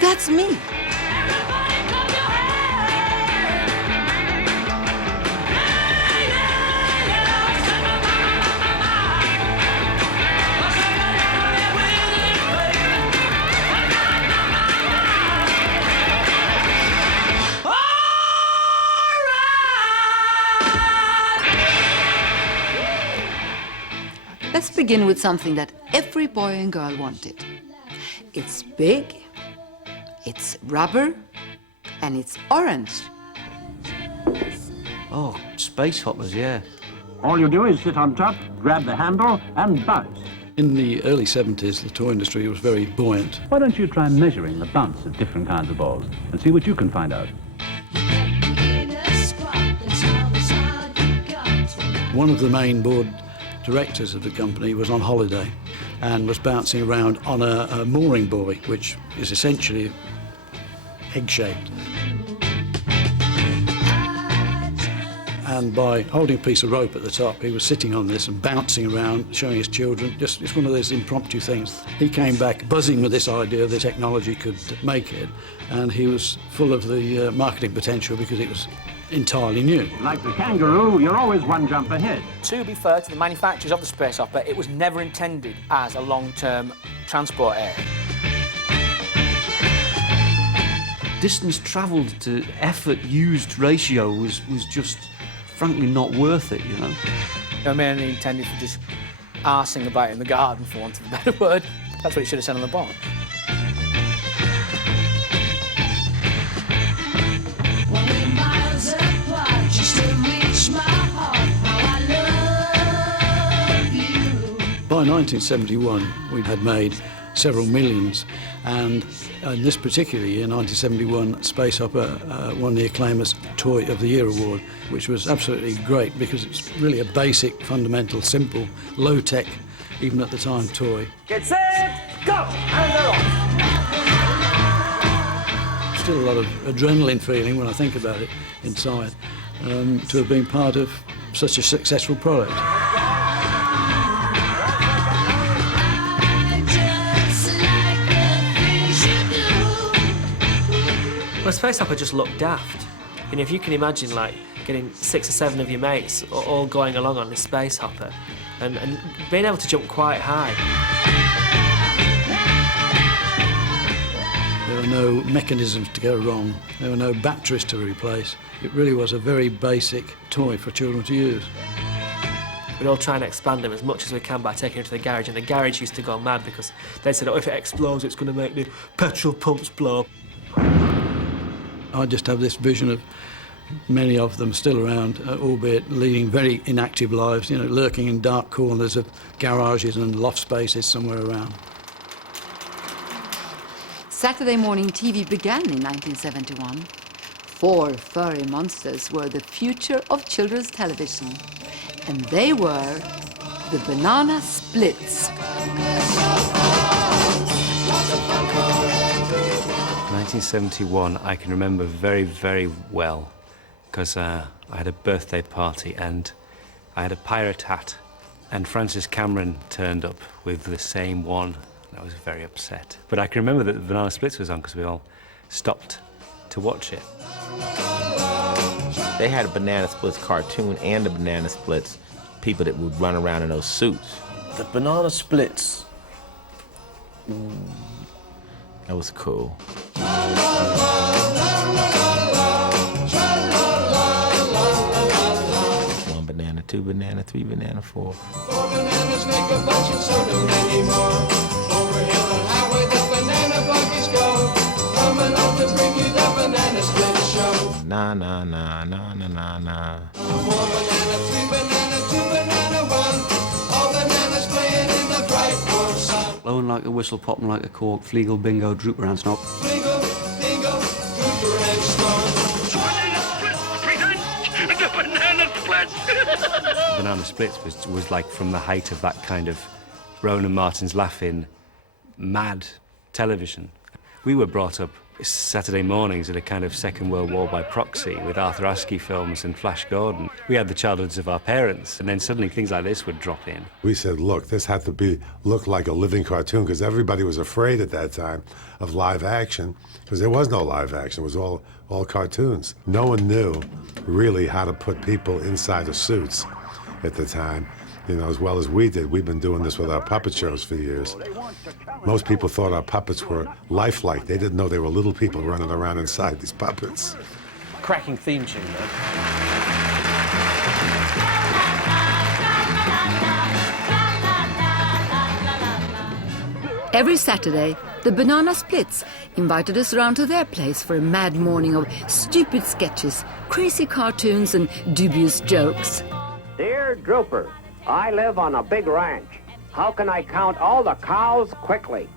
that's me. Let's begin with something that every boy and girl wanted. It's big, it's rubber, and it's orange. Oh, space hoppers, yeah. All you do is sit on top, grab the handle, and bounce. In the early 70s, the toy industry was very buoyant. Why don't you try measuring the bounce of different kinds of balls and see what you can find out? One of the main board directors of the company was on holiday and was bouncing around on a mooring buoy, which is essentially egg-shaped. And by holding a piece of rope at the top, he was sitting on this and bouncing around, showing his children. Just, it's one of those impromptu things. He came back buzzing with this idea that technology could make it, and he was full of the marketing potential because it was entirely new. Like the kangaroo, you're always one jump ahead. To be fair to the manufacturers of the space hopper, it was never intended as a long-term transport aid. Distance travelled to effort used ratio was just frankly not worth it, you know. They were mainly intended for just arsing about in the garden, for want of a better word. That's what it should have said on the bottom. By 1971, we had made several millions, and in this particular year, 1971, Space Hopper won the acclaim as Toy of the Year award, which was absolutely great because it's really a basic, fundamental, simple, low-tech, even at the time, toy. Get set, go! And they're off. Still a lot of adrenaline feeling when I think about it inside, to have been part of such a successful product. Well, Space Hopper just looked daft. You know, if you can imagine, like, getting 6 or 7 of your mates all going along on this Space Hopper and being able to jump quite high. There were no mechanisms to go wrong. There were no batteries to replace. It really was a very basic toy for children to use. We'd all try and expand them as much as we can by taking it to the garage, and the garage used to go mad because they said, oh, if it explodes, it's going to make the petrol pumps blow. I just have this vision of many of them still around, albeit leading very inactive lives, you know, lurking in dark corners of garages and loft spaces somewhere around. Saturday morning TV began in 1971. 4 furry monsters were the future of children's television, and they were the Banana Splits. 1971, I can remember very, very well, because I had a birthday party and I had a pirate hat, and Francis Cameron turned up with the same one. I was very upset. But I can remember that the Banana Splits was on because we all stopped to watch it. They had a Banana Splits cartoon and a Banana Splits people that would run around in those suits. The Banana Splits. That was cool. One banana, 2 banana, 3 banana, 4. 4 bananas make a bunch and so do many more. Over hill and highway the banana buggies go, coming up to bring you the Banana Split show. Na na na na na na na. 4 banana, 3 banana, 2 banana, 1. All bananas playing in the bright warm sun. Blowing like a whistle, popping like a cork, Fleagle, bingo, droop around snot. Fleagle, bingo, Cooper and Snort. Banana Splits was like from the height of that kind of Ronan Martin's laughing, mad television. We were brought up Saturday mornings at a kind of Second World War by proxy with Arthur Askey films and Flash Gordon. we had the childhoods of our parents, and then suddenly things like this would drop in. We said, look, this had to look like a living cartoon, because everybody was afraid at that time of live action, because there was no live action. It was all cartoons. No one knew really how to put people inside of suits at the time, you know, as well as we did. We've been doing this with our puppet shows for years. Most people thought our puppets were lifelike. They didn't know they were little people running around inside these puppets. Cracking theme tune, though. Every Saturday, the Banana Splits invited us around to their place for a mad morning of stupid sketches, crazy cartoons, and dubious jokes. Dear Drooper, I live on a big ranch. How can I count all the cows quickly?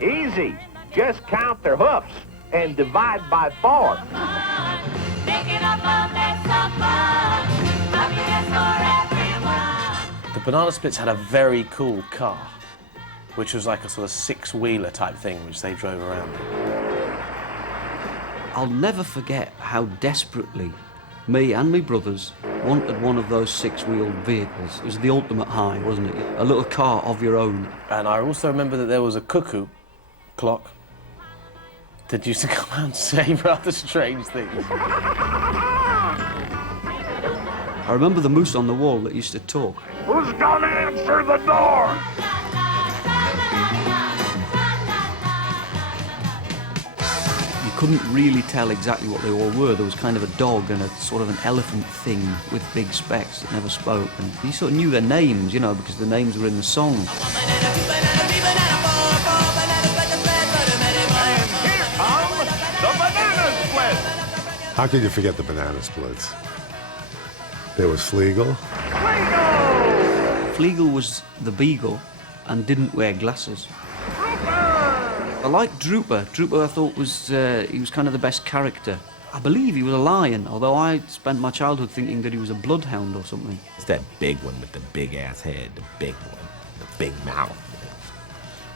Easy. Just count their hoofs and divide by 4. The Banana Splits had a very cool car, which was like a sort of 6-wheeler type thing, which they drove around. I'll never forget how desperately me and my brothers wanted one of those 6-wheeled vehicles. It was the ultimate high, wasn't it? A little car of your own. And I also remember that there was a cuckoo clock that used to come out and say rather strange things. I remember the moose on the wall that used to talk. Who's gonna answer the door? You couldn't really tell exactly what they all were. There was kind of a dog and a sort of an elephant thing with big specs that never spoke. And you sort of knew their names, you know, because the names were in the song. And here come the Banana Splits. How could you forget the Banana Splits? There was Flegel. Flegel was the beagle and didn't wear glasses. I liked Drooper. Drooper I thought was, he was kind of the best character. I believe he was a lion, although I spent my childhood thinking that he was a bloodhound or something. It's that big one with the big ass head, the big one, the big mouth.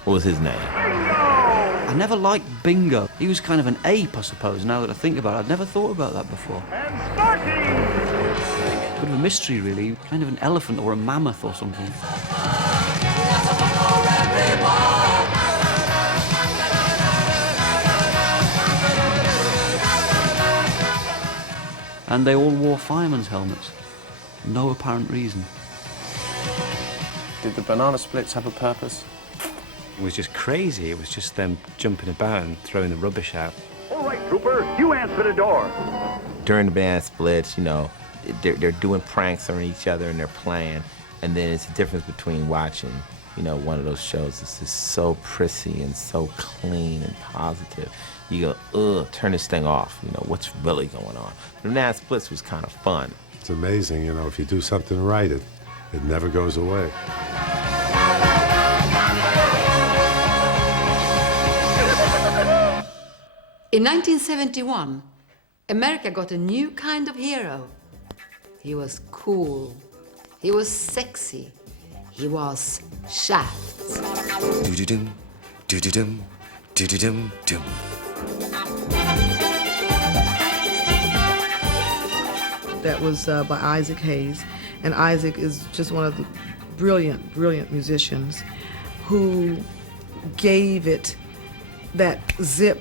What was his name? I never liked Bingo. He was kind of an ape, I suppose, now that I think about it. I'd never thought about that before. And Sparky. Bit of a mystery, really. Kind of an elephant or a mammoth or something. And they all wore firemen's helmets. No apparent reason. Did the Banana Splits have a purpose? It was just crazy. It was just them jumping about and throwing the rubbish out. All right, Trooper, you answer the door. During the Banana Splits, you know, they're doing pranks on each other and they're playing, and then it's the difference between watching, you know, one of those shows that's just so prissy and so clean and positive. You go, ugh, turn this thing off. You know, what's really going on? The Banana Splits was kind of fun. It's amazing, you know, if you do something right, it never goes away. In 1971, America got a new kind of hero. He was cool. He was sexy. He was Shaft. Do-do-dum, do-do-dum, do-do-dum, dum. That was by Isaac Hayes. And Isaac is just one of the brilliant, brilliant musicians who gave it that zip.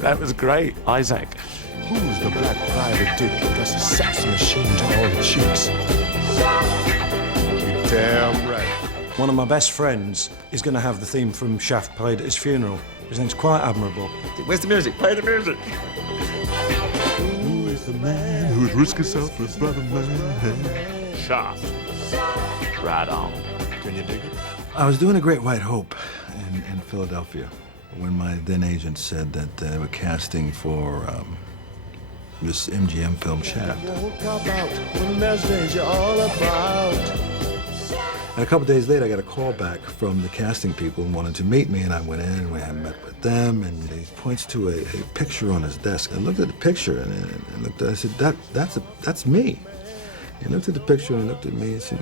That was great, Isaac. Who's the black private dick that's a sex machine to all the chicks? You're damn right. One of my best friends is going to have the theme from Shaft played at his funeral. His name's quite admirable. Where's the music? Play the music. Who is the man who would risk himself for his brother man? Shaft. Right on. Can you dig it? I was doing A Great White Hope in Philadelphia when my then agent said that they were casting for this MGM film Shaft. And a couple days later, I got a call back from the casting people and wanted to meet me, and I went in and I met with them, and he points to a picture on his desk. I looked at the picture and looked at it, I said, that's me. He looked at the picture and looked at me and said,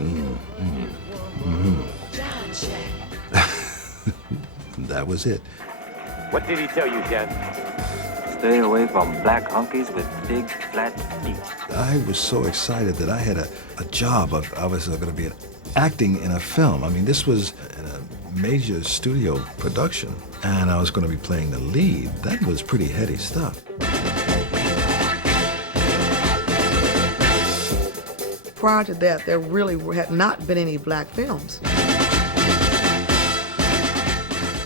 That was it. What did he tell you, Jen? Stay away from black honkies with big, flat feet. I was so excited that I had a job of, I was going to be acting in a film. I mean, this was a major studio production, and I was going to be playing the lead. That was pretty heady stuff. Prior to that, there really had not been any black films.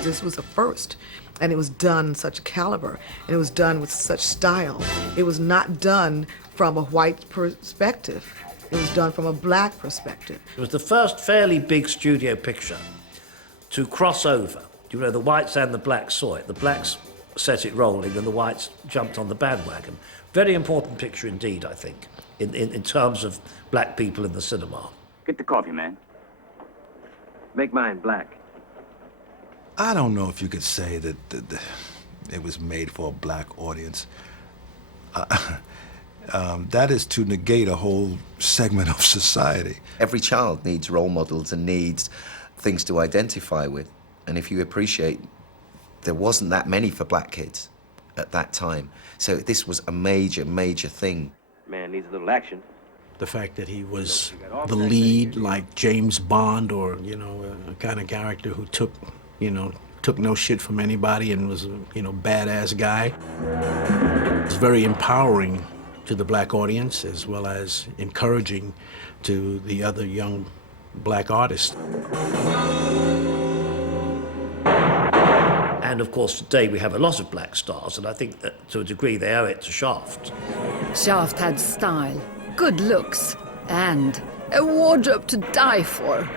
This was a first, and it was done in such a caliber, and it was done with such style. It was not done from a white perspective. It was done from a black perspective. It was the first fairly big studio picture to cross over. You know, the whites and the blacks saw it. The blacks set it rolling, and the whites jumped on the bandwagon. Very important picture indeed, I think, in terms of black people in the cinema. Get the coffee, man. Make mine black. I don't know if you could say that it was made for a black audience. That is to negate a whole segment of society. Every child needs role models and needs things to identify with. And if you appreciate, there wasn't that many for black kids at that time. So this was a major, major thing. Man needs a little action. The fact that he was the lead, like James Bond, or, you know, a kind of character who took no shit from anybody and was a, badass guy. It's very empowering to the black audience, as well as encouraging to the other young black artists. And of course, today we have a lot of black stars, and I think that to a degree they owe it to Shaft. Shaft had style, good looks, and a wardrobe to die for.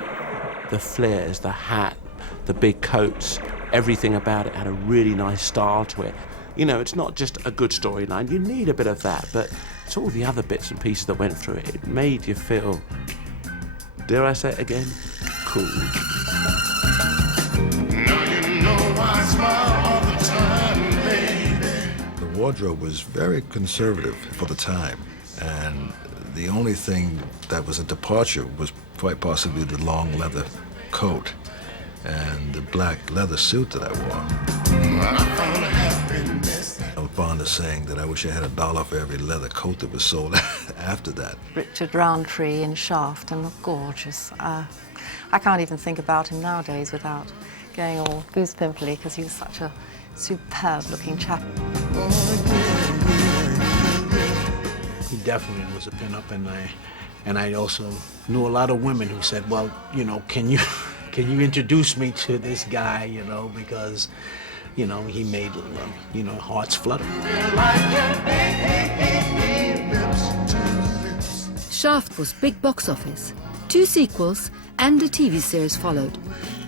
The flares, the hat, the big coats, everything about it had a really nice style to it. You know, it's not just a good storyline, you need a bit of that, but it's all the other bits and pieces that went through it. It made you feel, dare I say it again, cool. The wardrobe was very conservative for the time, and the only thing that was a departure was quite possibly the long leather coat and the black leather suit that I wore. I'm fond of saying that I wish I had $1 for every leather coat that was sold after that. Richard Roundtree in Shaft and looked gorgeous. I can't even think about him nowadays without going all goose pimply, because he was such a superb-looking chap. He definitely was a pin-up, and I also knew a lot of women who said, well, can you introduce me to this guy, because, he made, hearts flutter. Shaft was big box office. 2 sequels and a TV series followed.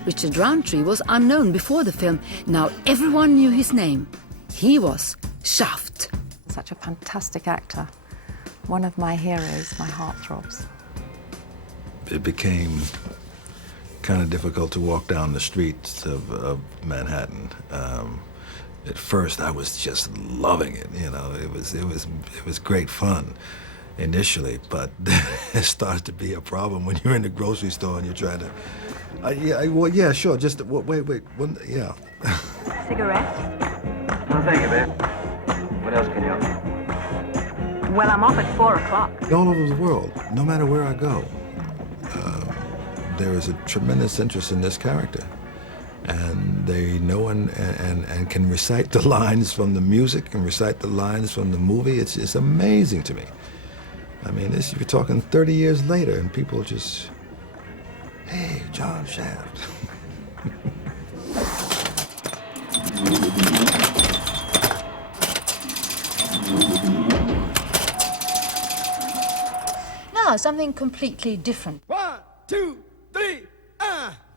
Richard Roundtree was unknown before the film. Now everyone knew his name. He was Shaft. Such a fantastic actor. One of my heroes, my heartthrobs. It became kind of difficult to walk down the streets of Manhattan. At first, I was just loving it. It was great fun initially, but it starts to be a problem when you're in the grocery store and you're trying to. Yeah, sure. Just wait. Yeah. Cigarette? No, thank you, babe. What else can you? Well, I'm off at 4 o'clock. All over the world, no matter where I go, there is a tremendous interest in this character. And they know and can recite the lines from the music and recite the lines from the movie. It's amazing to me. I mean, you're talking 30 years later, and people just, hey, John Shaft. Now, something completely different. 1, 2, 3,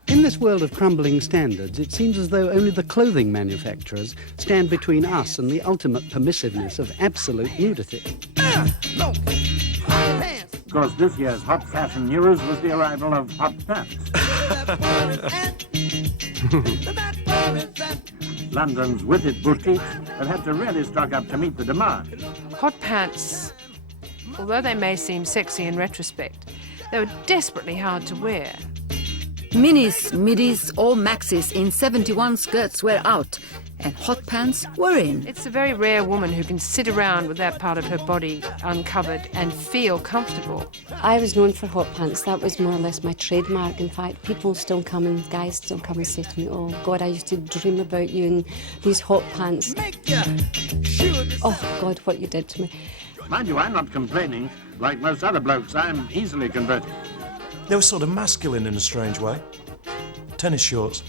In this world of crumbling standards, it seems as though only the clothing manufacturers stand between us and the ultimate permissiveness of absolute nudity. Of course, this year's hot fashion news was the arrival of hot pants. London's witted boutiques have had to really stock up to meet the demand. Hot pants, although they may seem sexy in retrospect, they were desperately hard to wear. Minis, middies or maxis in 71 skirts were out, and hot pants were in. It's a very rare woman who can sit around with that part of her body uncovered and feel comfortable. I was known for hot pants. That was more or less my trademark. In fact, people still come and guys still come and say to me, "Oh God, I used to dream about you in these hot pants." Oh God, what you did to me. Mind you, I'm not complaining. Like most other blokes, I'm easily converted. They were sort of masculine in a strange way. Tennis shorts.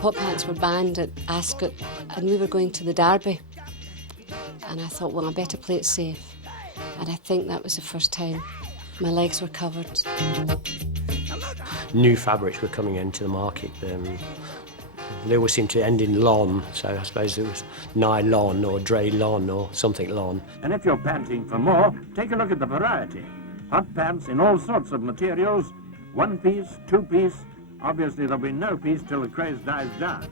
Hot pants were banned at Ascot and we were going to the Derby. And I thought, well, I better play it safe. And I think that was the first time my legs were covered. New fabrics were coming into the market. They always seemed to end in lon, so I suppose it was nylon or dray lon or something lon. And if you're panting for more, take a look at the variety. Hot pants in all sorts of materials, 1 piece, 2 piece. Obviously, there'll be no piece till the craze dies down.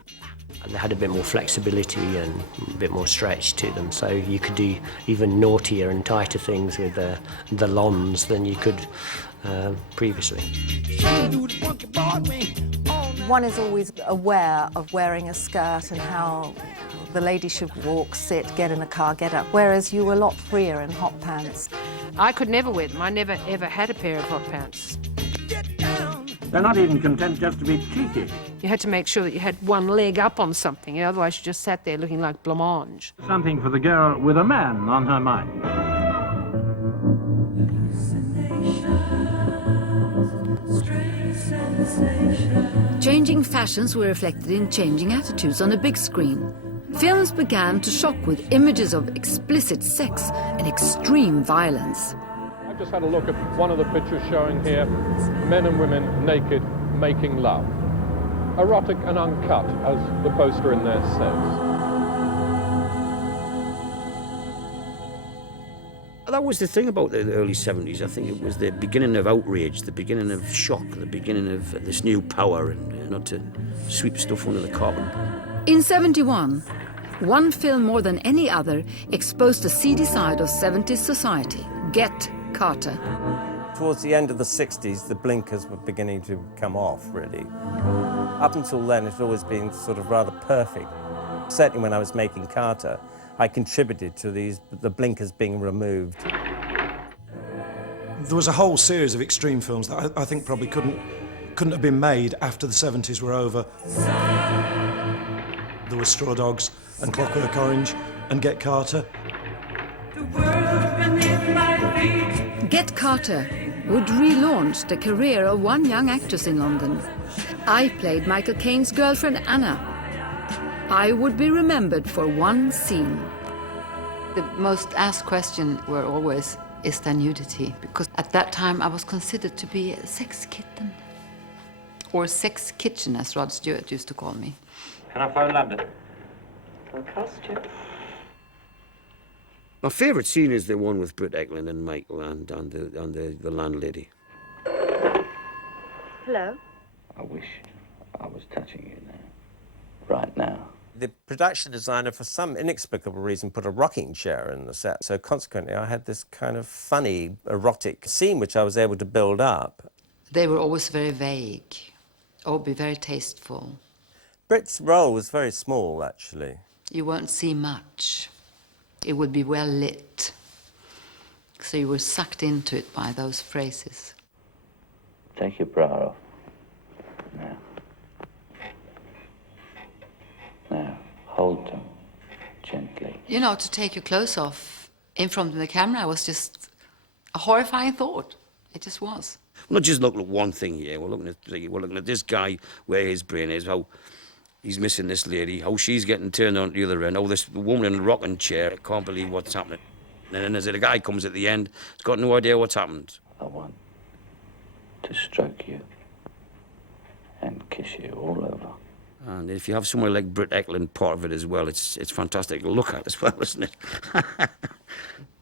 And they had a bit more flexibility and a bit more stretch to them, so you could do even naughtier and tighter things with the lons than you could previously. One is always aware of wearing a skirt and how the lady should walk, sit, get in a car, get up, whereas you were a lot freer in hot pants. I could never wear them. I never ever had a pair of hot pants. They're not even content just to be cheeky. You had to make sure that you had one leg up on something, otherwise you just sat there looking like blancmange. Something for the girl with a man on her mind. Changing fashions were reflected in changing attitudes on a big screen. Films began to shock with images of explicit sex and extreme violence. I've just had a look at one of the pictures showing here men and women naked making love. Erotic and uncut, as the poster in there says. That was the thing about the early 70s. I think it was the beginning of outrage, the beginning of shock, the beginning of this new power, and not to sweep stuff under the carpet. In 71, one film more than any other exposed the seedy side of 70s society. Get Carter. Towards the end of the 60s, the blinkers were beginning to come off, really. Up until then, it had always been sort of rather perfect. Certainly when I was making Carter, I contributed to the blinkers being removed. There was a whole series of extreme films that I think probably couldn't have been made after the 70s were over. There were Straw Dogs and Clockwork Orange and Get Carter. Get Carter would relaunch the career of one young actress in London. I played Michael Caine's girlfriend Anna. I would be remembered for one scene. The most asked questions were always, is there nudity? Because at that time I was considered to be a sex kitten. Or sex kitchen, as Rod Stewart used to call me. Can I phone London? It'll cost you. My favourite scene is the one with Britt Ekland and Michael and the landlady. Hello? I wish I was touching you now. Right now. The production designer, for some inexplicable reason, put a rocking chair in the set. So consequently, I had this kind of funny, erotic scene which I was able to build up. They were always very vague, or be very tasteful. Britt's role was very small, actually. You won't see much. It would be well lit. So you were sucked into it by those phrases. Take your bra off. Now. Now, hold them gently. You know, to take your clothes off in front of the camera was just a horrifying thought. It just was. We're not just looking at one thing here. We're looking at this guy, where his brain is, how he's missing this lady, how she's getting turned on at the other end, oh, this woman in a rocking chair, I can't believe what's happening. And then as the guy comes at the end, he's got no idea what's happened. I want to stroke you and kiss you all over. And if you have someone like Britt Ekland part of it as well, it's fantastic to look at as well, isn't it?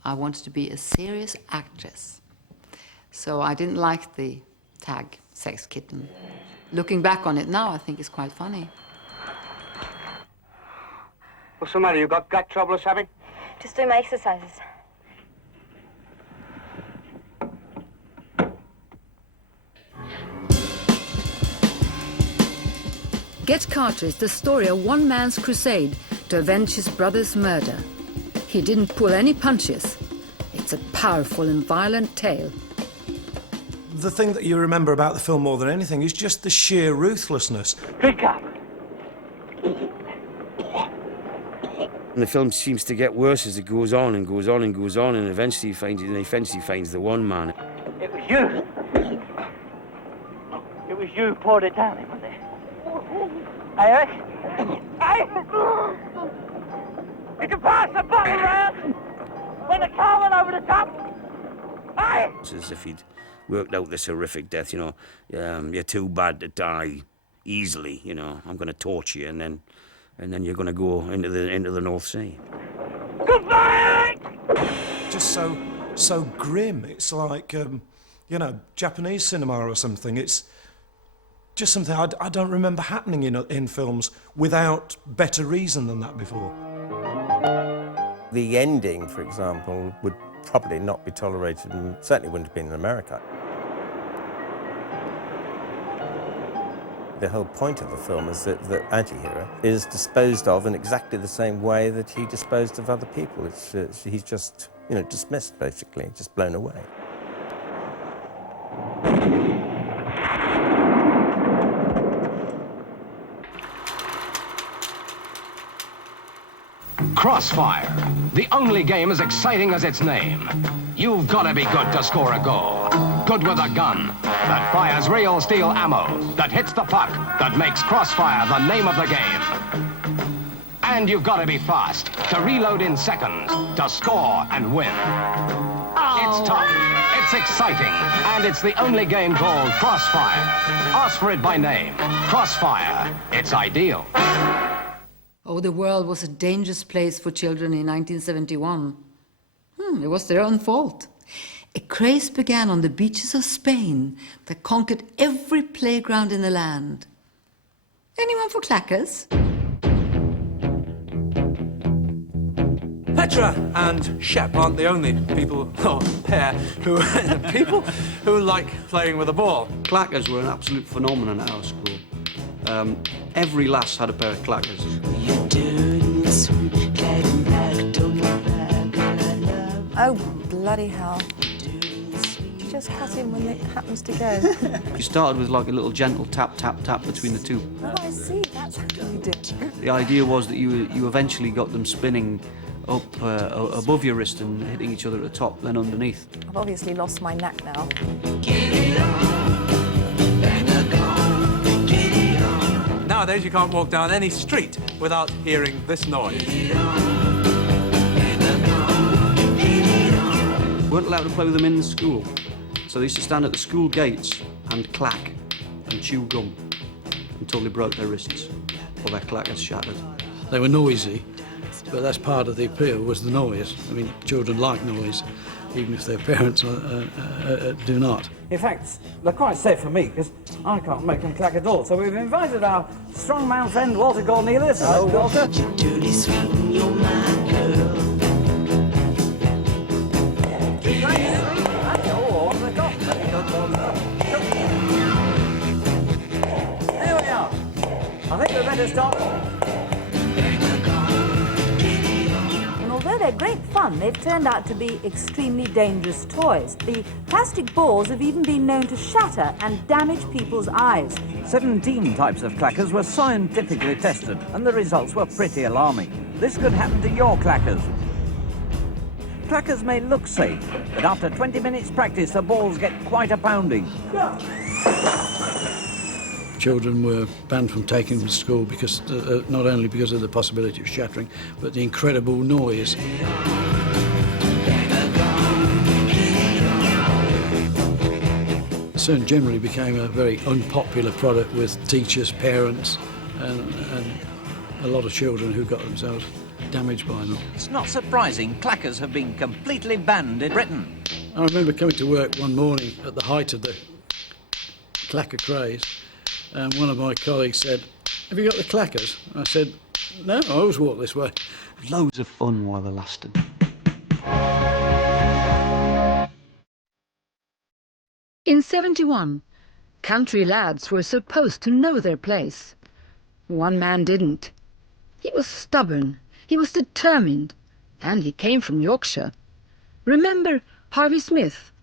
I wanted to be a serious actress. So I didn't like the tag, sex kitten. Looking back on it now, I think it's quite funny. What's the matter? You got gut trouble or something? Just doing my exercises. Get Carter is the story of one man's crusade to avenge his brother's murder. He didn't pull any punches. It's a powerful and violent tale. The thing that you remember about the film more than anything is just the sheer ruthlessness. Pick up! And the film seems to get worse as it goes on and goes on and goes on, and eventually he finds the one man. It was you. It was you who poured it down him, wasn't it? Hey, Eric? Hey! You can pass the bottle around when the car went over the top. Hey! It's as if he'd worked out this horrific death, you know. You're too bad to die easily, you know. I'm going to torture you, and then you're going to go into the North Sea. Goodbye, Eric! Just so grim. It's like, you know, Japanese cinema or something. It's just something I don't remember happening in films without better reason than that before. The ending, for example, would probably not be tolerated, and certainly wouldn't have been in America. The whole point of the film is that the anti-hero is disposed of in exactly the same way that he disposed of other people. He's just, you know, dismissed, basically, just blown away. Crossfire, the only game as exciting as its name. You've got to be good to score a goal. Good with a gun that fires real steel ammo, that hits the puck, that makes Crossfire the name of the game. And you've got to be fast to reload in seconds, to score and win. It's tough, it's exciting, and it's the only game called Crossfire. Ask for it by name. Crossfire, it's ideal. Oh, the world was a dangerous place for children in 1971. It was their own fault. A craze began on the beaches of Spain that conquered every playground in the land. Anyone for Clackers? Petra and Shep aren't the only pair who like playing with a ball. Clackers were an absolute phenomenon at our school. Every lass had a pair of Clackers. Oh, bloody hell. Just cut in when it happens to go. You started with like a little gentle tap, tap, tap between the two. Oh, I see. That's how you do it. The idea was that you eventually got them spinning up above your wrist and hitting each other at the top, then underneath. I've obviously lost my knack now. Nowadays, you can't walk down any street without hearing this noise. We weren't allowed to play with them in the school, so they used to stand at the school gates and clack and chew gum until they broke their wrists or their clackers shattered. They were noisy, but that's part of the appeal, was the noise. I mean, children like noise, even if their parents do not. In fact, they're quite safe for me, because I can't make them clack at all. So we've invited our strongman friend, Walter Cornelius. Hello, Walter. Here we are. I think we better stop. Although they're great fun, they've turned out to be extremely dangerous toys. The plastic balls have even been known to shatter and damage people's eyes. 17 types of clackers were scientifically tested, and the results were pretty alarming. This could happen to your clackers. Clackers may look safe, but after 20 minutes practice, the balls get quite a pounding. Children were banned from taking them to school because, not only because of the possibility of shattering, but the incredible noise. Soon generally became a very unpopular product with teachers, parents, and a lot of children who got themselves damaged by them. It's not surprising clackers have been completely banned in Britain. I remember coming to work one morning at the height of the clacker craze, and one of my colleagues said, "Have you got the clackers?" I said, "No, I always walk this way." Loads of fun while they lasted. In 71, country lads were supposed to know their place. One man didn't. He was stubborn, he was determined, and he came from Yorkshire. Remember Harvey Smith?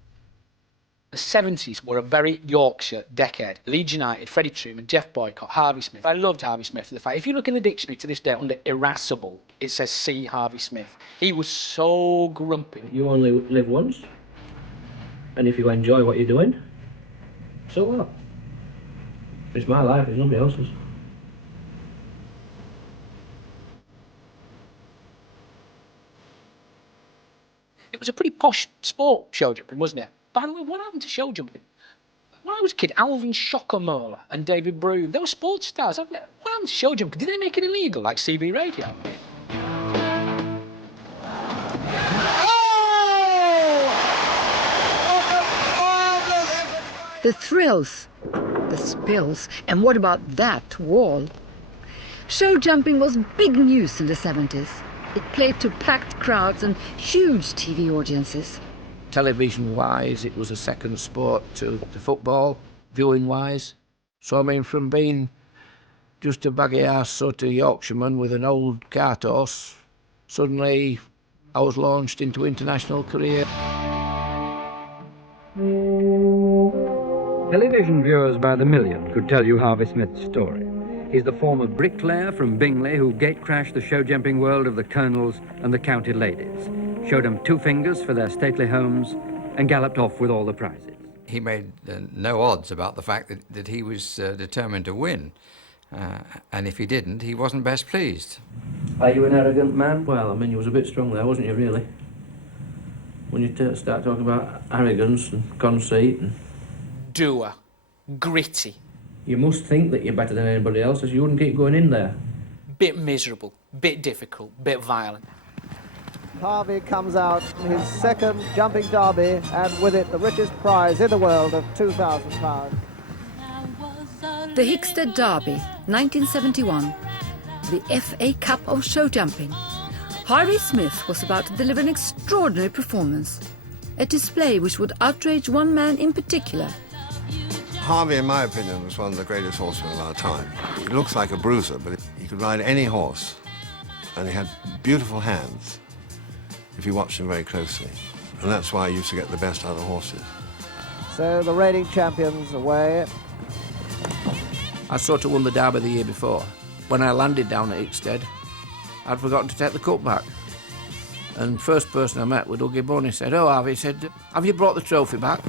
The 70s were a very Yorkshire decade. Leeds United, Freddie Truman, Jeff Boycott, Harvey Smith. I loved Harvey Smith for the fact, if you look in the dictionary to this day under irascible, it says C. Harvey Smith. He was so grumpy. You only live once, and if you enjoy what you're doing, so what? It's my life, it's nobody else's. It was a pretty posh sport, show jumping, wasn't it? By the way, what happened to show jumping? When I was a kid, Alvin Schockermoller and David Broom, they were sports stars. What happened to show jumping? Did they make it illegal, like CB radio? The thrills, the spills, and what about that wall? Show jumping was big news in the 70s. It played to packed crowds and huge TV audiences. Television-wise, it was a second sport to the football, viewing-wise. So, I mean, from being just a baggy-ass sort of Yorkshireman with an old cart horse, suddenly I was launched into international career. Television viewers by the million could tell you Harvey Smith's story. He's the former bricklayer from Bingley who gate-crashed the show-jumping world of the colonels and the county ladies, showed them 2 fingers for their stately homes, and galloped off with all the prizes. He made no odds about the fact that he was determined to win, and if he didn't, he wasn't best pleased. Are you an arrogant man? Well, I mean, you was a bit strong there, wasn't you, really? When you start talking about arrogance and conceit and... Doer. Gritty. You must think that you're better than anybody else, as you wouldn't keep going in there. Bit miserable, bit difficult, bit violent. Harvey comes out in his second jumping derby, and with it the richest prize in the world of £2,000. The Hickstead Derby, 1971. The FA Cup of show jumping. Harvey Smith was about to deliver an extraordinary performance. A display which would outrage one man in particular. Harvey, in my opinion, was one of the greatest horsemen of our time. He looks like a bruiser, but he could ride any horse, and he had beautiful hands if you watched him very closely. And that's why he used to get the best out of horses. So the reigning champions away. I sort of won the Derby the year before. When I landed down at Hickstead, I'd forgotten to take the cup back. And first person I met was Dougie Bunny. Said, "Oh, Harvey," said, "have you brought the trophy back?"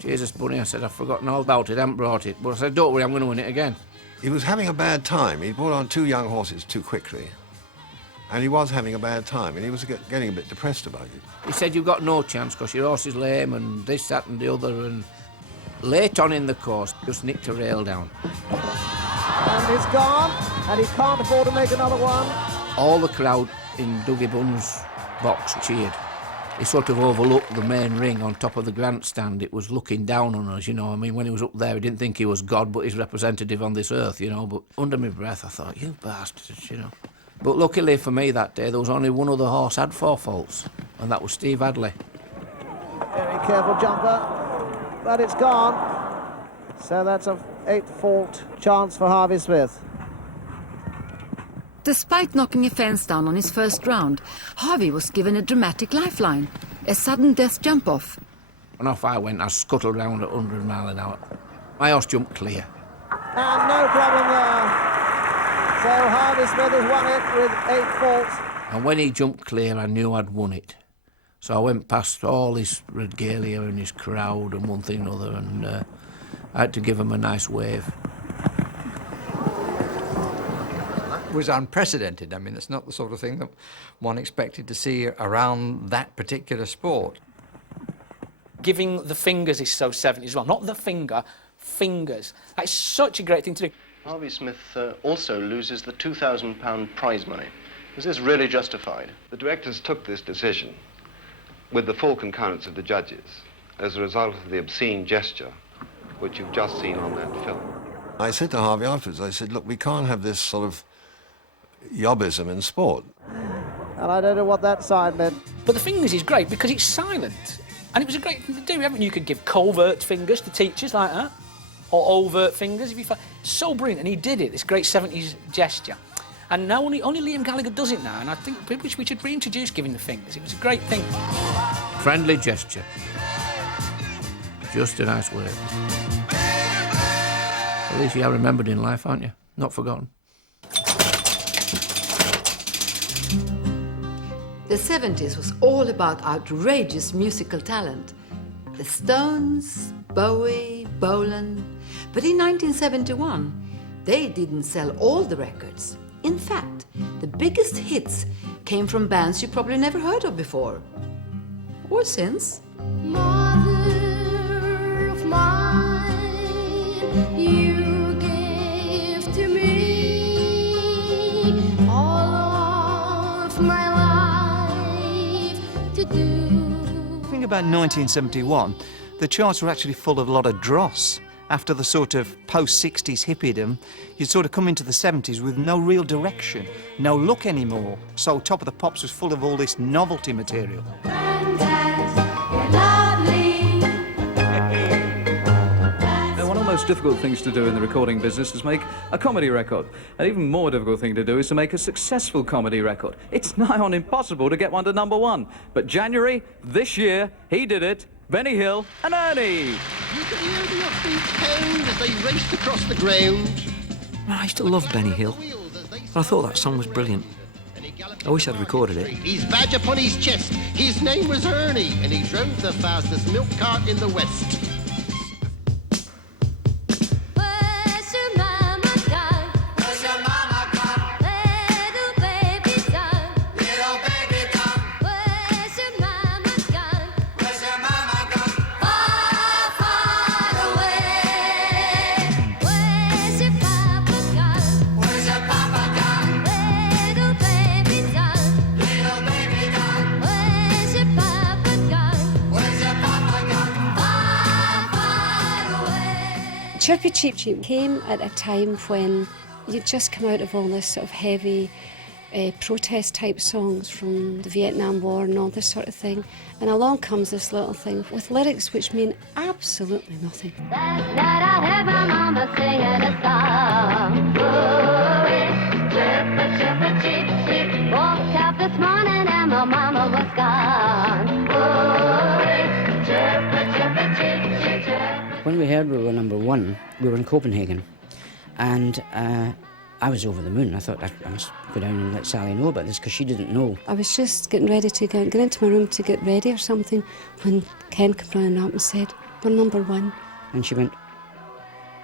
"Jesus, Bunny," I said, "I've forgotten all about it, I haven't brought it." But I said, "Don't worry, I'm going to win it again." He was having a bad time. He brought on 2 young horses too quickly. And he was having a bad time, and he was getting a bit depressed about it. He said, "You've got no chance because your horse is lame and this, that and the other." And late on in the course, just nicked a rail down. And he's gone, and he can't afford to make another one. All the crowd in Dougie Bunn's box cheered. He sort of overlooked the main ring on top of the grandstand. It was looking down on us, you know. I mean, when he was up there, he didn't think he was God, but his representative on this earth, you know. But under my breath, I thought, you bastards, you know. But luckily for me that day, there was only one other horse had 4 faults, and that was Steve Hadley. Very careful jumper, but it's gone. So that's a 8th fault chance for Harvey Smith. Despite knocking a fence down on his first round, Harvey was given a dramatic lifeline, a sudden death jump-off. And off I went, I scuttled round at 100 mile an hour. My horse jumped clear. And no problem there. So Harvey Smith has won it with 8 faults. And when he jumped clear, I knew I'd won it. So I went past all his regalia and his crowd and one thing and another, and I had to give him a nice wave. Was unprecedented. I mean, it's not the sort of thing that one expected to see around that particular sport. Giving the fingers is so 70s as well. Not the finger, fingers. That's such a great thing to do. Harvey Smith also loses the £2,000 prize money. Is this really justified? The directors took this decision with the full concurrence of the judges as a result of the obscene gesture which you've just seen on that film. I said to Harvey afterwards, I said, look, we can't have this sort of yobbism in sport. And I don't know what that sign meant. But the fingers is great because it's silent. And it was a great thing to do. You could give covert fingers to teachers like that. or overt fingers. If you so brilliant, and he did it. This great 70s gesture. And now only Liam Gallagher does it now, and I think we should reintroduce giving the fingers. It was a great thing. Friendly gesture. Just a nice word. At least you are remembered in life, aren't you? Not forgotten. The 70s was all about outrageous musical talent. The Stones, Bowie, Bolan. But in 1971, they didn't sell all the records. In fact, the biggest hits came from bands you probably never heard of before. Or since. Mother of mine, you gave to me all of my life to do. The thing about 1971, the charts were actually full of a lot of dross. After the sort of post-60s hippiedom, you'd sort of come into the 70s with no real direction, no look anymore. So Top of the Pops was full of all this novelty material. One of the most difficult things to do in the recording business is make a comedy record. An even more difficult thing to do is to make a successful comedy record. It's nigh on impossible to get one to #1. But January, this year, he did it. Benny Hill and Ernie. You could hear the upbeat pound as they raced across the ground. I used to love Benny Hill. I thought that song was brilliant. I wish I'd recorded it. His badge upon his chest, his name was Ernie, and he drove the fastest milk cart in the West. Chirpy Cheep Cheep came at a time when you'd just come out of all this sort of heavy protest type songs from the Vietnam War and all this sort of thing, and along comes this little thing with lyrics which mean absolutely nothing. Last night I heard my mama singing a song. Ooh-wee, chirpa, chirpa, cheep, cheep. Woke up this morning and my mama was gone. Ooh-wee, chirpa, chirpa, cheep, cheep, chirpa. When we heard we were #1, we were in Copenhagen, and I was over the moon. I thought I must go down and let Sally know about this, because she didn't know. I was just getting ready to get into my room to get ready or something when Ken came running up and said, "We're #1." And she went,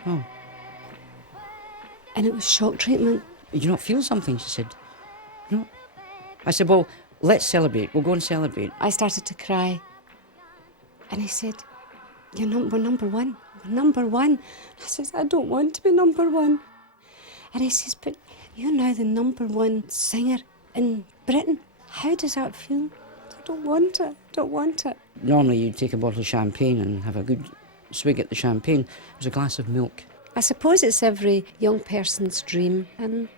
"Oh." And it was shock treatment. "Did you not feel something?" She said. "No." I said, "Well, let's celebrate. We'll go and celebrate." I started to cry. And he said, we're #1. We're #1. I says, "I don't want to be #1. And he says, "But you're now the #1 singer in Britain. How does that feel?" "I don't want it. I don't want it." Normally you'd take a bottle of champagne and have a good swig at the champagne. It was a glass of milk. I suppose it's every young person's dream, and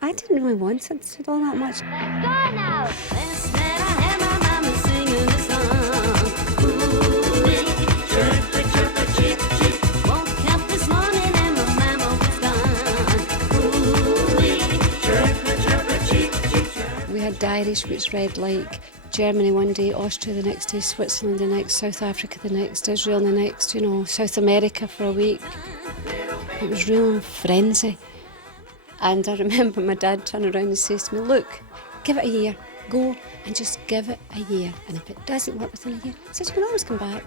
I didn't really want it all that much. Let's go now. Last night I heard my mama singing a song. Ooh-wee, chirpa, chirpa, cheep, cheep. Woke up this morning and my mama was gone. Ooh-wee, chirpa, chirpa, cheep, cheep, chirpa. We had diaries which read like Germany one day, Austria the next day, Switzerland the next, South Africa the next, Israel the next, South America for a week. It was real frenzy. And I remember my dad turning around and says to me, "Look, give it a year. Go and just give it a year. And if it doesn't work within a year," he says, "you can always come back."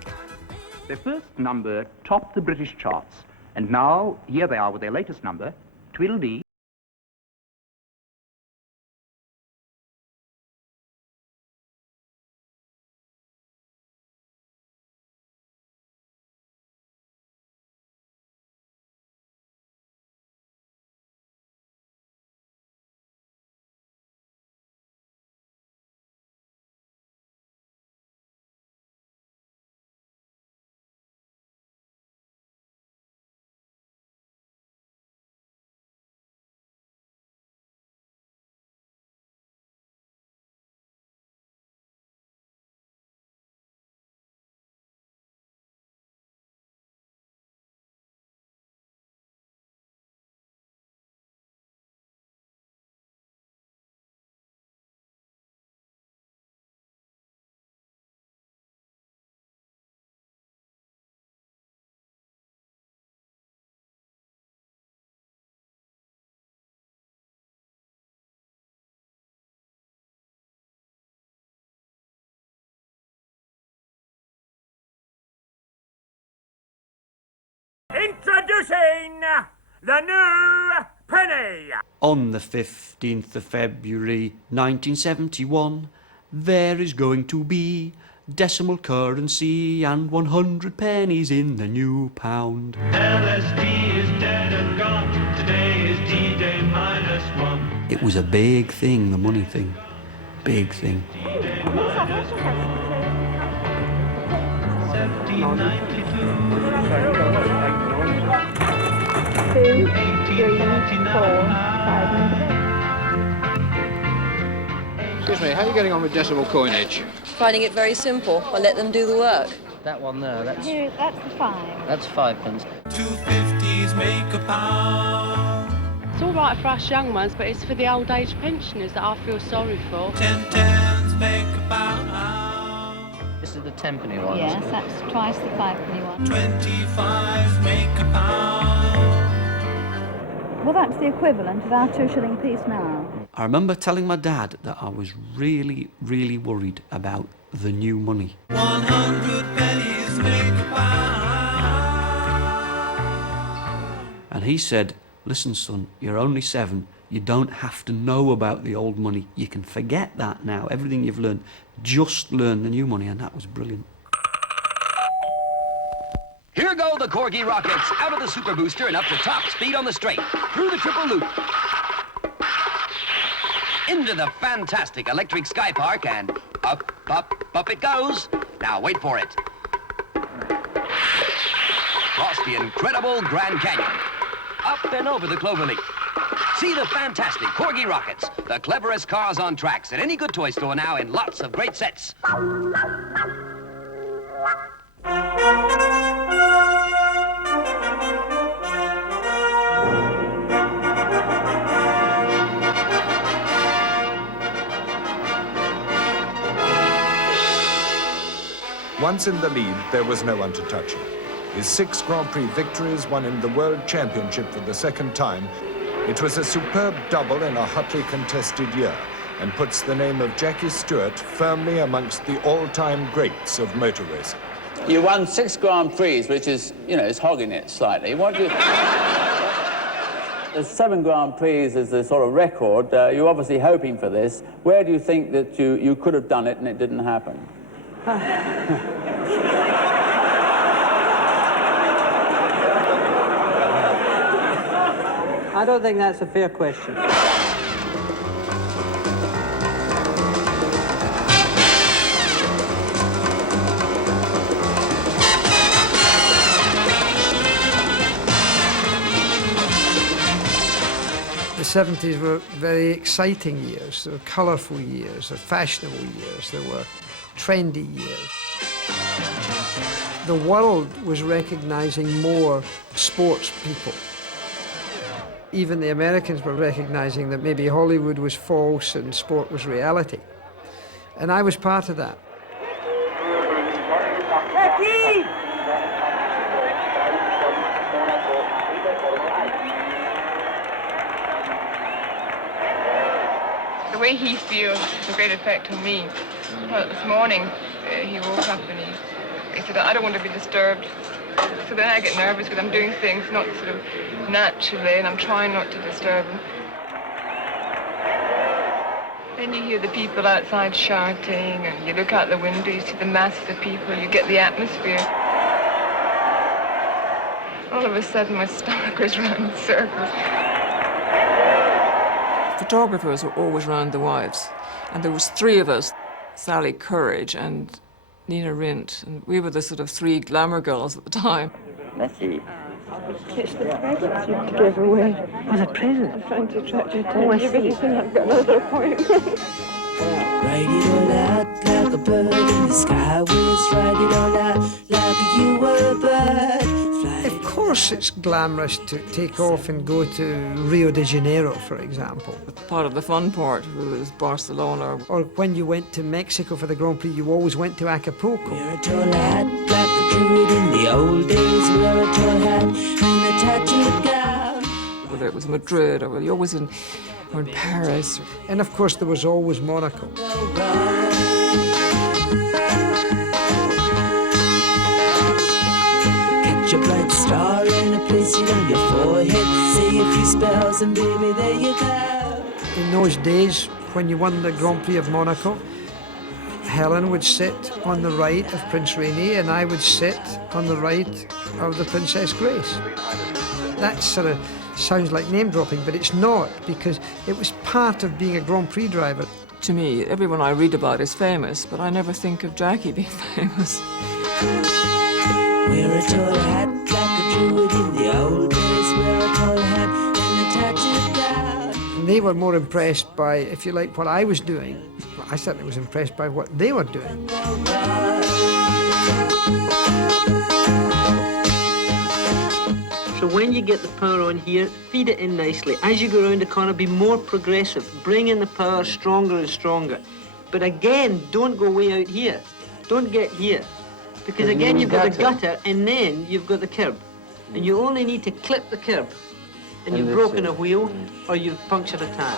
Their first number topped the British charts. And now, here they are with their latest number, Tweedledee. Introducing the new penny. On the 15th of February 1971, there is going to be decimal currency and 100 pennies in the new pound. LSD is dead and gone. Today is D-Day -1. It was a big thing, the money thing. Big thing. 1792. 1899. Excuse me, how are you getting on with decimal coinage? Finding it very simple. I let them do the work. That one there, that's That's the 5. that's 5 pence. 250s make a pound. It's all right for us young ones, but it's for the old age pensioners that I feel sorry for. 10 tens make a pound. This is the 10-penny one. Yes, that's twice the 5-penny one. 25s make a pound. Well, that's the equivalent of our 2-shilling piece now. I remember telling my dad that I was really, really worried about the new money. 100 pennies make a pound. And he said, listen, son, you're only 7. You don't have to know about the old money. You can forget that now. Everything you've learned, just learn the new money. And that was brilliant. Here go the Corgi rockets, out of the super booster and up to top speed on the straight, through the triple loop, into the fantastic electric sky park, and up, up, up it goes. Now wait for it. Across the incredible Grand Canyon, up and over the Cloverleaf. See the fantastic Corgi rockets, the cleverest cars on tracks at any good toy store now in lots of great sets. Once in the lead, there was no one to touch him. His 6 Grand Prix victories won him the World Championship for the 2nd time. It was a superb double in a hotly contested year and puts the name of Jackie Stewart firmly amongst the all-time greats of motor racing. You won 6 Grand Prix, which is, you know, it's hogging it slightly. What do you... There's 7 Grand Prix as the sort of record. You're obviously hoping for this. Where do you think that you could have done it and it didn't happen? I don't think that's a fair question. The 70s were very exciting years. They were colourful years, they were fashionable years, they were trendy years. The world was recognising more sports people. Even the Americans were recognising that maybe Hollywood was false and sport was reality. And I was part of that. The way he feels has a great effect on me. Well, this morning, he woke up and he said, I don't want to be disturbed. So then I get nervous because I'm doing things not sort of naturally, and I'm trying not to disturb him. Then you hear the people outside shouting, and you look out the window, you see the masses of people, you get the atmosphere. All of a sudden, my stomach goes round in circles. Photographers were always round the wives, and there was 3 of us, Sally Courage and Nina Rint, and we were the sort of 3 glamour girls at the time. Let's see. It's the presents you have to give away. Oh, the present? I'm trying to attract your attention. Oh, I see. I've got another appointment. Write it all out like a bird in the sky. Was write it all out like you were a bird. Of course it's glamorous to take off and go to Rio de Janeiro, for example. Part of the fun part was Barcelona. Or when you went to Mexico for the Grand Prix, you always went to Acapulco. Wear a tall hat like the druid in the old days. Wear a tall hat and a tattooed gown. Whether it was Madrid or you always in Paris. And of course there was always Monaco. Catch a flight Star in a placing on your forehead. Say a few spells and baby, there you go. In those days, when you won the Grand Prix of Monaco, Helen would sit on the right of Prince Rainier and I would sit on the right of the Princess Grace. That sort of sounds like name dropping, but it's not, because it was part of being a Grand Prix driver. To me, everyone I read about is famous, but I never think of Jackie being famous. Wear a tall hat like a druid in the old days. Wear a tall hat and a tattooed gown. And they were more impressed by, if you like, what I was doing. I certainly was impressed by what they were doing. So when you get the power on here, feed it in nicely. As you go around the corner, be more progressive. Bring in the power stronger and stronger. But again, don't go way out here. Don't get here. Because again, you've got the gutter and then you've got the curb. And you only need to clip the curb. And you've broken a wheel or you've punctured a tire.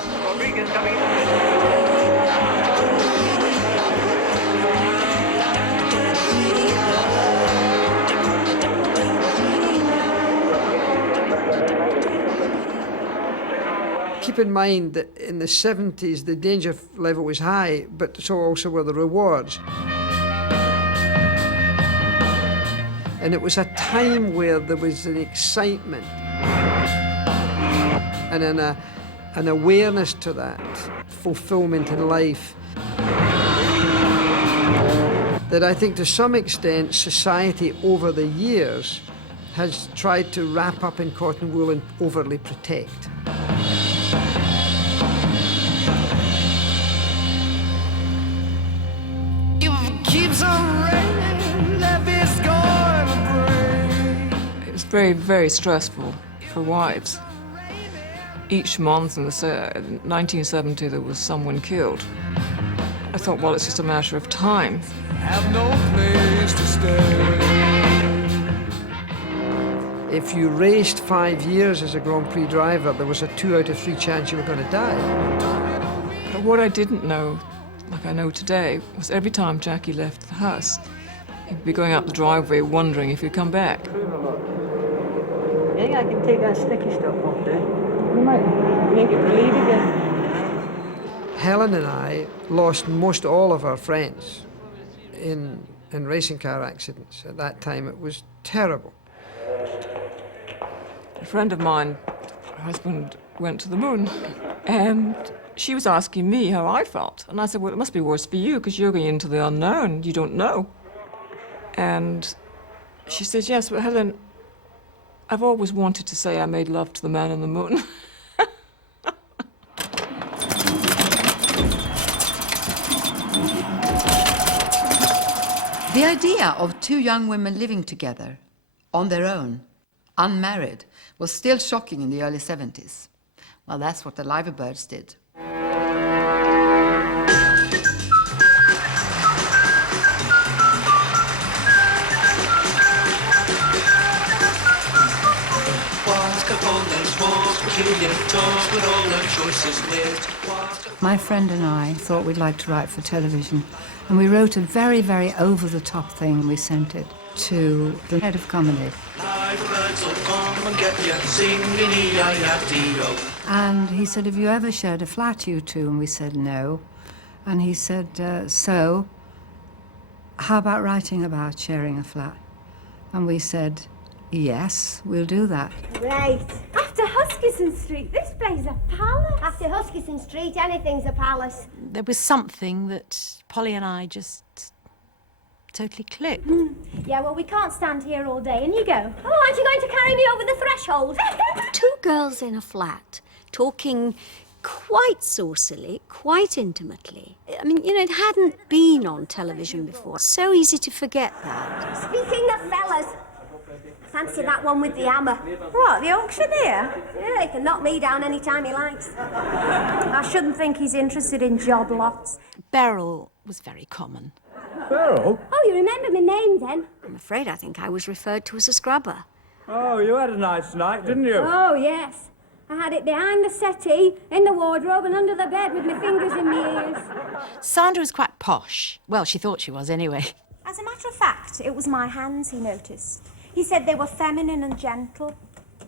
Keep in mind that in the 70s, the danger level was high, but so also were the rewards. And it was a time where there was an excitement and an awareness to that fulfillment in life that I think to some extent society over the years has tried to wrap up in cotton wool and overly protect. It was very, very stressful for wives. Each month in 1970 there was someone killed. I thought, well, it's just a matter of time. Have no place to stay. If you raced 5 years as a Grand Prix driver, there was a 2 out of 3 chance you were going to die. But what I didn't know, like I know today, was every time Jackie left the house, he'd be going up the driveway wondering if he'd come back. I think I can take that sticky stuff off there. You might make it bleed again. Helen and I lost most all of our friends in racing car accidents. At that time, it was terrible. A friend of mine, her husband went to the moon, and she was asking me how I felt. And I said, well, it must be worse for you, because you're going into the unknown. You don't know. And she says, yes, but Helen, I've always wanted to say I made love to the man on the moon. The idea of 2 young women living together, on their own, unmarried, was still shocking in the early 70s. Well, that's what the Liverbirds did. My friend and I thought we'd like to write for television, and we wrote a very, very over-the-top thing. We sent it to the head of comedy. And he said, have you ever shared a flat, you two? And we said, no. And he said, so, how about writing about sharing a flat? And we said, yes, we'll do that. Right. After Huskisson Street, this place is a palace. After Huskisson Street, anything's a palace. There was something that Polly and I just totally clicked. Yeah, well, we can't stand here all day, and you go. Oh, aren't you going to carry me over the threshold? 2 girls in a flat, talking quite saucily, quite intimately. I mean, you know, it hadn't been on television before. So easy to forget that. Speaking of fellas, fancy that one with the hammer. What, the auctioneer? Yeah, he can knock me down any time he likes. I shouldn't think he's interested in job lots. Beryl was very common. Beryl? Oh, you remember my name then? I'm afraid I think I was referred to as a scrubber. Oh, you had a nice night, didn't you? Oh, yes. I had it behind the settee, in the wardrobe, and under the bed with my fingers in my ears. Sandra was quite posh. Well, she thought she was anyway. As a matter of fact, it was my hands he noticed. He said they were feminine and gentle.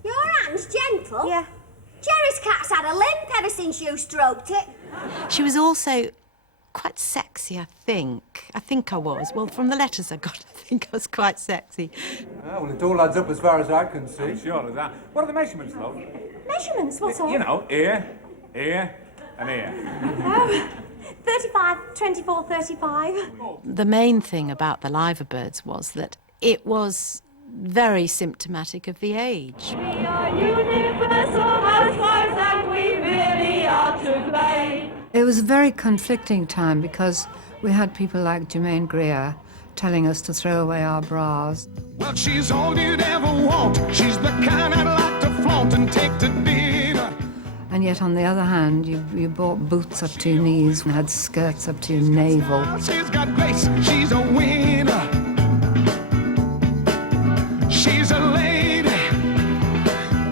Your Aunt's gentle? Yeah. Jerry's cat's had a limp ever since you stroked it. She was also quite sexy, I think. I think I was. Well, from the letters I got, I think I was quite sexy. Oh, well, it all adds up as far as I can see. I'm sure of that. What are the measurements, love? Measurements? What all? You know, ear, and ear. Oh, 35, 24, 35. The main thing about the Liverbirds was that it was very symptomatic of the age. We are universal housewives and we really are to blame. It was a very conflicting time because we had people like Jermaine Greer telling us to throw away our bras. Well, she's all you'd ever want. She's the kind I'd like to flaunt and take to dinner. And yet, on the other hand, you bought boots up to your knees and had skirts up to your navel. She's got grace. She's a winner. She's a lady.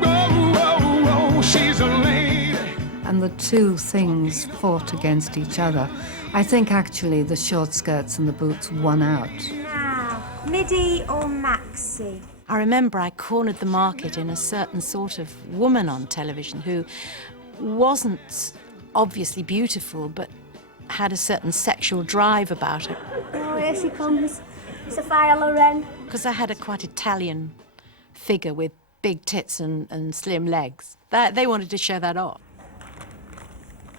Oh, she's a lady. And the two things fought against each other. I think actually the short skirts and the boots won out. Now, midi or maxi? I remember I cornered the market in a certain sort of woman on television who wasn't obviously beautiful, but had a certain sexual drive about her. Oh, here she comes. Sophia Loren. Because I had a quite Italian figure with big tits and slim legs. They wanted to show that off.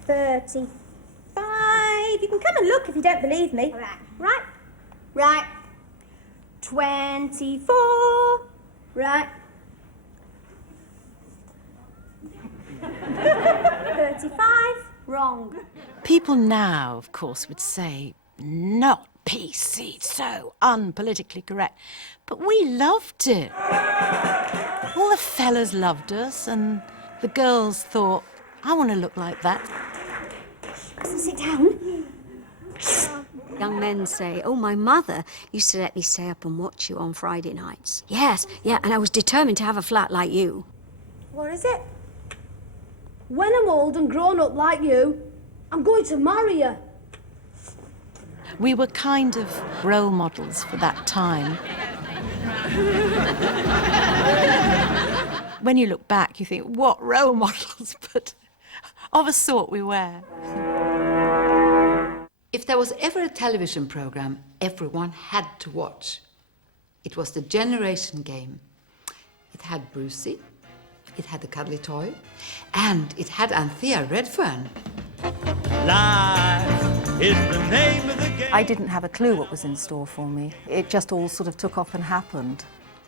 35. You can come and look if you don't believe me. Right. 24. Right. 35. Wrong. People now, of course, would say, not PC, so unpolitically correct. But we loved it. All the fellas loved us, and the girls thought, I want to look like that. Sit down. Young men say, oh, my mother used to let me stay up and watch you on Friday nights. Yes, yeah, and I was determined to have a flat like you. What is it? When I'm old and grown up like you, I'm going to marry you. We were kind of role models for that time. When you look back, you think, what role models? But of a sort we were. If there was ever a television program everyone had to watch, it was the Generation Game. It had Brucey, it had the Cuddly Toy, and it had Anthea Redfern. Life is the name of the game. I didn't have a clue what was in store for me. It just all sort of took off and happened.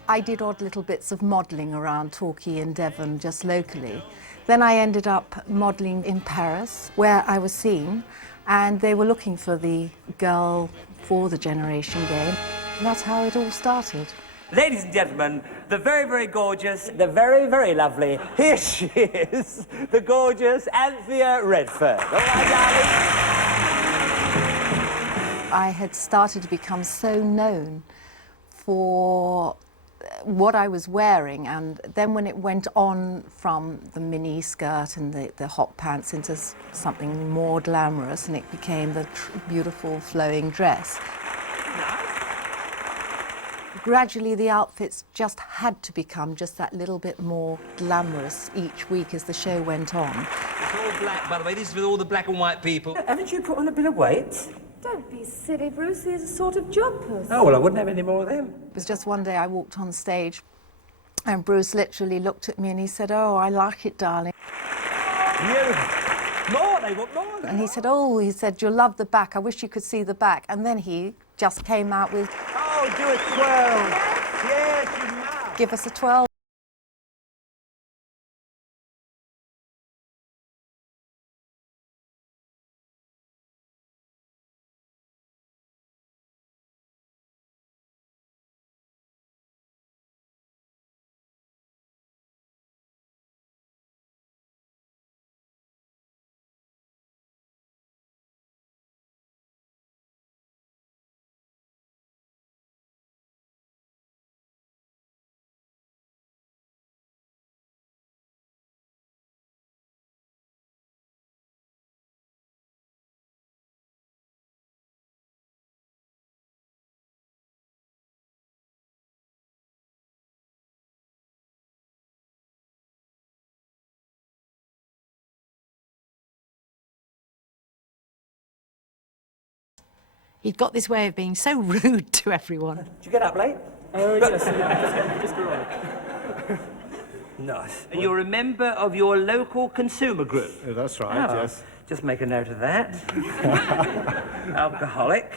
I did odd little bits of modelling around Torquay and Devon, just locally. Then I ended up modelling in Paris, where I was seen, and they were looking for the girl for the Generation Game. And that's how it all started. Ladies and gentlemen, the very, very gorgeous, the very, very lovely, here she is, the gorgeous Anthea Redfern. All right, darling? I had started to become so known for what I was wearing, and then when it went on from the mini skirt and the hot pants into something more glamorous, and it became the beautiful flowing dress. Gradually the outfits just had to become just that little bit more glamorous each week as the show went on. It's all black, by the way. This is for all the black and white people. Haven't you put on a bit of weight? Don't be silly, Bruce. He's a sort of job person. Oh, well, I wouldn't have any more of them. It was just one day I walked on stage and Bruce literally looked at me and he said, oh, I like it, darling. Beautiful. More, they want more. And he said, oh, he said, you'll love the back. I wish you could see the back. And then he just came out with, oh, do a 12. Yes, you must. Give us a 12. He'd got this way of being so rude to everyone. Did you get up late? Yes, just arrived. Nice. And you're a member of your local consumer group? That's right, Oh, yes. Just make a note of that. Alcoholic.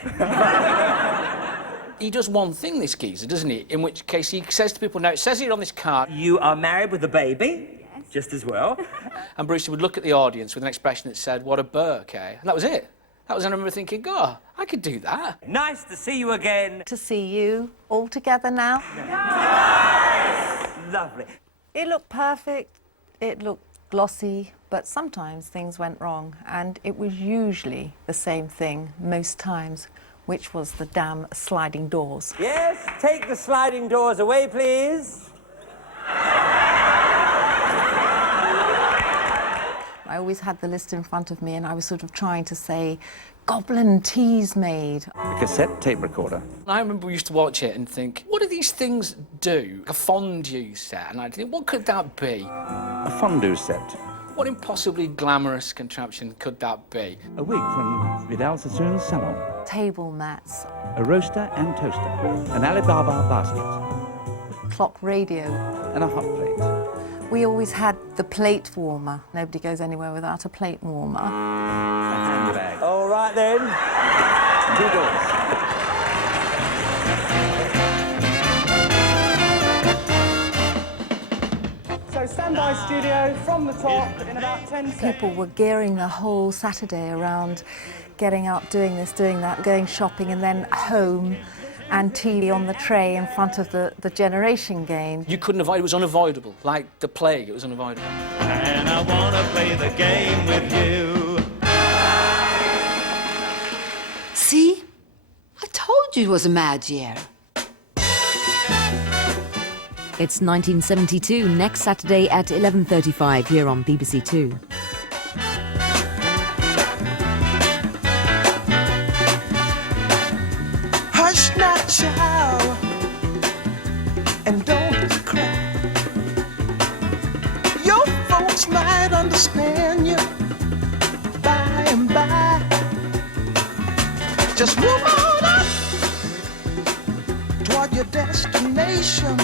He does one thing, this geezer, doesn't he? In which case he says to people, now it says here on this card... You are married with a baby, just as well. And Brucey would look at the audience with an expression that said, what a burk, eh? And that was it. That was, I remember thinking, God, I could do that. Nice to see you again. To see you all together now. Lovely. It looked perfect, it looked glossy, but sometimes things went wrong, and it was usually the same thing most times, which was the damn sliding doors. Yes, take the sliding doors away, please. I always had the list in front of me, and I was sort of trying to say, goblin teas made. A cassette tape recorder. I remember we used to watch it and think, what do these things do? A fondue set, and I'd think, what could that be? A fondue set. What impossibly glamorous contraption could that be? A wig from Vidal Sassoon's salon. Table mats. A roaster and toaster. An Alibaba basket. Clock radio. And a hot plate. We always had the plate warmer. Nobody goes anywhere without a plate warmer. A handbag. All right, then. 2 doors. So standby studio from the top in about 10 seconds. People were gearing the whole Saturday around getting up, doing this, doing that, going shopping, and then home and tea on the tray in front of the generation game. You couldn't avoid it, was unavoidable. Like the plague, it was unavoidable. And I want to play the game with you. See? I told you it was a mad year. It's 1972, next Saturday at 11:35 here on BBC Two. Hush not, child, and don't cry. Your folks might understand you by and by. Just move on up toward your destination.